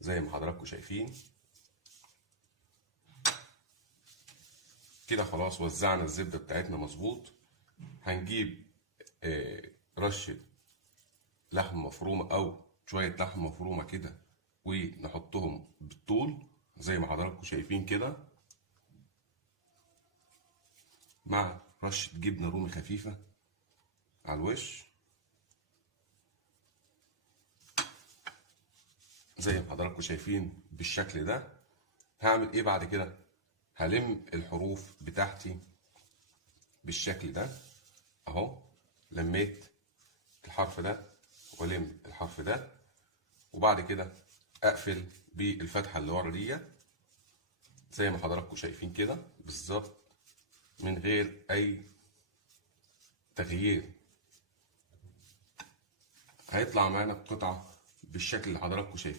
زي ما حضراتكم شايفين كده. خلاص وزعنا الزبدة بتاعتنا مظبوط. هنجيب رشة لحم مفرومة أو شوية لحم مفرومة كده ونحطهم بالطول زي ما حضراتكم شايفين كده، مع رشة جبنة رومي خفيفة على الوش زي ما حضراتكم شايفين بالشكل ده. هعمل ايه بعد كده؟ هلم الحروف بتاعتي بالشكل ده اهو. لميت الحرف ده والم الحرف ده، وبعد كده اقفل بالفتحه اللي ورا دي زي ما حضراتكم شايفين كده بالظبط من غير اي تغيير. هيطلع معانا القطعه بالشكل اللي حضراتكم شايفينه.